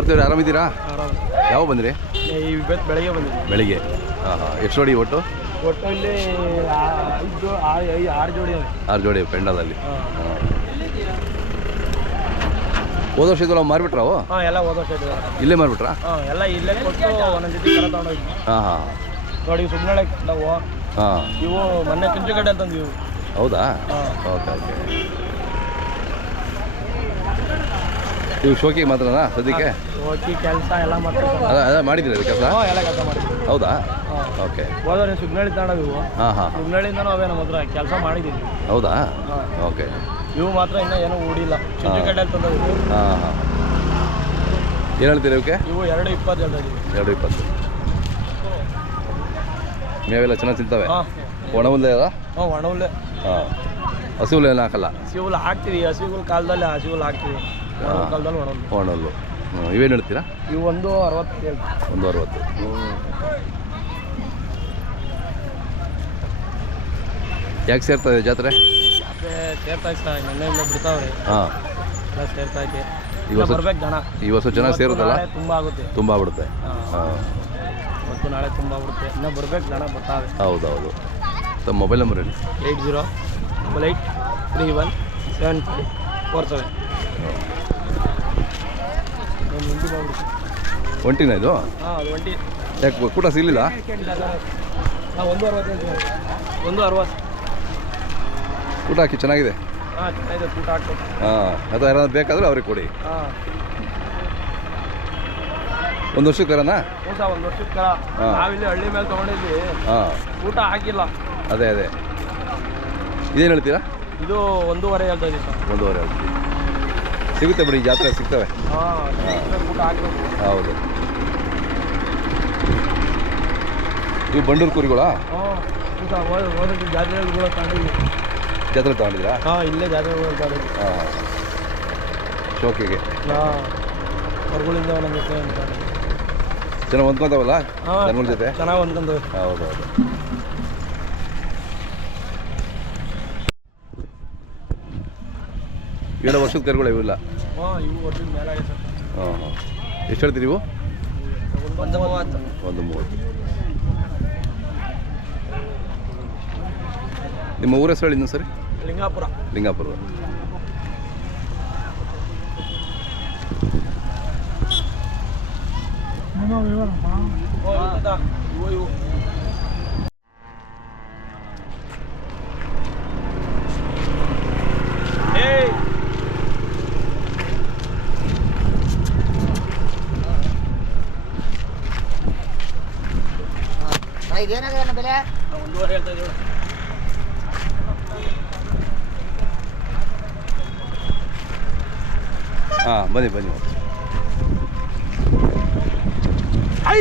ಮಾರುತಿಯವ್ರು ಆರಾಮಿದ್ದೀರಾ? ಆರಾಮ್. ಯಾವ ಬಂದ್ರಿ? ಇವತ್ತು ಬೆಳಗ್ಗೆ ಬಂದಿದ್ದೆ. ಬೆಳಿಗ್ಗೆ. ಹಾಂ ಹಾಂ. ಎಷ್ಟು ಜೋಡಿ ಒಟ್ಟು? ಒಟ್ಟಲ್ಲಿ 6 ಜೋಡಿ ಅವೆ. 6 ಜೋಡಿ ಪೆಂಡಲಲ್ಲಿ. ಹಾಂ. ಹೋದ ವರ್ಷ ಇದೆಲ್ಲ ಮಾರಿಬಿಟ್ರಾ ಅವು? ಹಾಂ, ಎಲ್ಲ ಹೋದ ವರ್ಷ ಇದ್ದಾರೆ. ಇಲ್ಲೇ ಮಾರಿಬಿಟ್ರಾ? ಹಾಂ, ಎಲ್ಲ ಇಲ್ಲೇ ಕೊಟ್ಟು ಒಂದೊಂದು ಜೊತೆ ಕರ ತೊಗೊಂಡೋಗಿ. ಹಾಂ ಹಾಂ. ನೋಡಿ ಸುಮ್ಮನೆ ನಾವು ಹಾಂ. ಇವು ಮೊನ್ನೆ ಕುಂಚುಗಡ್ಡೆ ಅಂತಂದು ಇವು. ಹೌದಾ? ಹಾಂ. Okay okay. ಇವು ಶೋಕಿಗೆ ಮಾತ್ರನಾ ಸದ್ಯಕ್ಕೆ? ಹೋಗಿ ಕೆಲಸ ಎಲ್ಲ ಮಾಡ್ತಾರೆ. ಅದೇ ಮಾಡಿದ್ದೀರಿ ಅದು ಕೆಲಸ? ಹಾಂ, ಎಲ್ಲ ಕೆಲಸ ಮಾಡಿದ್ದೀವಿ. ಹೌದಾ? ಹಾಂ. ಓಕೆ. ಹೋದ್ರೆ ಸುಗ್ನಳ್ಳಿ ತಗೊಂಡವು ಇವು. ಹಾಂ ಹಾಂ. ಸುಗ್ನಳ್ಳಿಂದನೂ ಅವೇ ನಮ್ಮ ಹತ್ರ ಕೆಲಸ ಮಾಡಿದ್ದೀವಿ. ಹೌದಾ? ಹಾಂ. ಓಕೆ. ಇವು ಮಾತ್ರ ಇನ್ನೂ ಏನೂ ಹೂಡಿಲ್ಲ. ಕುಂಚುಗಡ್ಡೆ ಅಂತಂದವು ಇವು. ಹಾಂ ಹಾಂ. ಏನು ಹೇಳ್ತೀರಿ ಇವಕ್ಕೆ? ಇವು 2.20 ಹೇಳ್ತಾ ಇದ್ದೀವಿ. 2.20. ಮೇವೆಲ್ಲ ಚೆನ್ನಾಗಿ ತಿಂತವೆ? ಹಾಂ. ಒಣ ಹುಲ್ಲೆ ಅದ? ಹಾಂ, ಒಣ ಹುಲ್ಲೆ. ಹಾಂ. ಹಸಿ ಹುಲ್ಲು ಏನು ಹಾಕಲ್ಲ? ಹಸಿ ಹುಲ್ಲು ಹಾಕ್ತೀವಿ. ಹಸಿ ಹುಲ್ಲು ಕಾಲದಲ್ಲಿ ಹಸಿ ಹುಲ್ಲು ಹಾಕ್ತೀವಿ. ಕಾಲದಲ್ಲಿ ಒಣ ಹುಲ್ಲು. ಒಣ ಹುಲ್ಲು. ಇವೇನು ಹೇಳ್ತೀರಾ? ಇವು 1.60 ಹೇಳ್ತೀವಿ. 1.60. ಯಾಕೆ ಸೇರ್ತಾ ಇದೆ ಜಾತ್ರೆ? ಮತ್ತೆ ಸೇರ್ತಾ ಇಷ್ಟ ನಿನ್ನೆಯಿಂದ ಬಿಡ್ತಾವ್ರೆ. ಹಾಂ. ಎಲ್ಲ ಸೇರ್ತಾ ಇದೆ. ಈ ವರ್ಷ ಬರ್ಬೇಕು ಜನ. ಈ ವರ್ಷ ಚೆನ್ನಾಗಿ ಸೇರುತ್ತಲ್ಲ? ತುಂಬ ಆಗುತ್ತೆ. ತುಂಬ ಆಗ್ಬಿಡುತ್ತೆ. ಹಾಂ. ಮತ್ತು ನಾಳೆ ತುಂಬ ಆಗ್ಬಿಡುತ್ತೆ. ಇನ್ನೂ ಬರ್ಬೇಕು ಜನ ಬರ್ತಾವೆ. ಹೌದೌದು. ತಮ್ಮ ಮೊಬೈಲ್ ನಂಬರ್ ಹೇಳಿ. 8088317547. ಒಂಟಿನ ಇದು? ಹಾಂ, ಅದು ಒಂಟಿ. ಯಾಕೆ ಕೂಟ ಸಿಗಲಿಲ್ಲ? ಹಾಂ, 1.60. 1.60. ಊಟ ಹಾಕಿ ಚೆನ್ನಾಗಿದೆ. ಹಾಂ, ಚೆನ್ನಾಗಿದೆ. ಊಟ ಹಾಕ್ಬೇಕು. ಹಾಂ. ಅಥವಾ ಯಾರಾದ್ರೂ ಬೇಕಾದರೆ ಅವ್ರಿಗೆ ಕೊಡಿ. ಹಾಂ. ಒಂದು ವರ್ಷಕ್ಕೆ ಬರೋಣ? ಊಟ 1 ವರ್ಷಕ್ಕೆ ಕರ. ಹಾಂ. ನಾವಿಲ್ಲಿ ಹಳ್ಳಿ ಮೇಲೆ ತೊಗೊಂಡಿದ್ವಿ. ಹಾಂ. ಊಟ ಹಾಕಿಲ್ಲ. ಅದೇ ಅದೇ. ಇದೇನು ಹೇಳ್ತೀರಾ? ಇದು 1.5 ಹೇಳ್ತಾ ಇದ್ದೀವಿ ಸರ್. 1.5 ಹೇಳ್ತೀವಿ. ಸಿಗುತ್ತೆ ಬಿಡಿ, ಜಾತ್ರೆ ಸಿಗ್ತವೆ. ಹಾಂ, ಊಟ ಹಾಕಬೇಕು. ಹೌದು. ಇವು ಬಂಡೂರು ಕುರಿಗಳಾ? ಹಾಂ, ಊಟ ಹೋದಕ್ಕೆ ಜಾತ್ರೆಗಳು ತಗೊಂಡಿದ್ವಿ. ಜಾತ್ರೆ ತಗೊಂಡಿದ್ರಾ? ಹಾಂ, ಇಲ್ಲೇ ಜಾತ್ರೆಗಳು ತಗೊಂಡಿದ್ವಿ. ಹಾಂ. ಶೋಕಿಗೆ. ಹಾಂ, ಹೊರಗಳಿಂದ ಒಂದೊಂದು ಜೊತೆ ಅಂತ. ಚೆನ್ನಾಗಿ ಹೊಂದ್ಕೊಂತಾವಲ್ಲ ಜನಗಳ ಜೊತೆ? ಚೆನ್ನಾಗಿ ಹೊಂದ್ಕೊಂಡು. ಹೌದೌದು. ಏಳು ವರ್ಷದ ಕರುಗಳು ಇವಿಲ್ಲ? ಹಾಂ, ಇವು ವರ್ಷದ ಮೇಲೆ ಆಗಿದೆ ಸರ್. ಹಾಂ ಹಾಂ. ಎಷ್ಟು ಹೇಳ್ತೀರಿ ಇವು? 1.30. 1.30. ನಿಮ್ಮ ಊರ ಹೆಸರು ಹೇಳಿ ಇನ್ನೊಂದು ಸರಿ. ಲಿಂಗಾಪುರ. ಲಿಂಗಾಪುರ. ಇವು ಇದೇನಾಗಿದೆ ಬೆಲೆ? 1.5 ಹೇಳ್ತಾ ಇದ್ದೀವಿ. ಹಾಂ, ಬನ್ನಿ ಬನ್ನಿ. ಐ